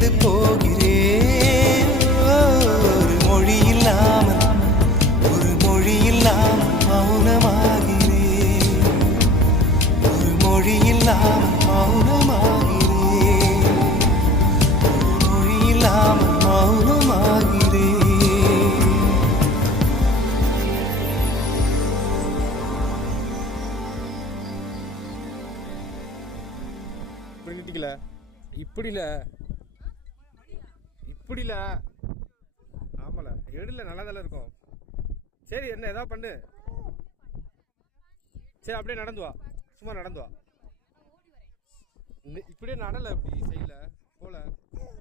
வியந்து போகிறேன். ஒரு மொழி இல்லாமல் மௌனமாகிறேன். ஒரு மொழி இல்லாமல் மௌனமாகிறேன். ஒரு மொழி இல்லாமல் மௌனமாகிறேன். இப்படி நிட்டிக்கல, இப்படில இப்படில ஆமால எடுல நல்லதால இருக்கும். சரி என்ன ஏதாவது பண்ணு. சரி அப்படியே நடந்து வா, சும்மா நடந்து வா. இப்படியே நடல, இப்படி சைடில் போல.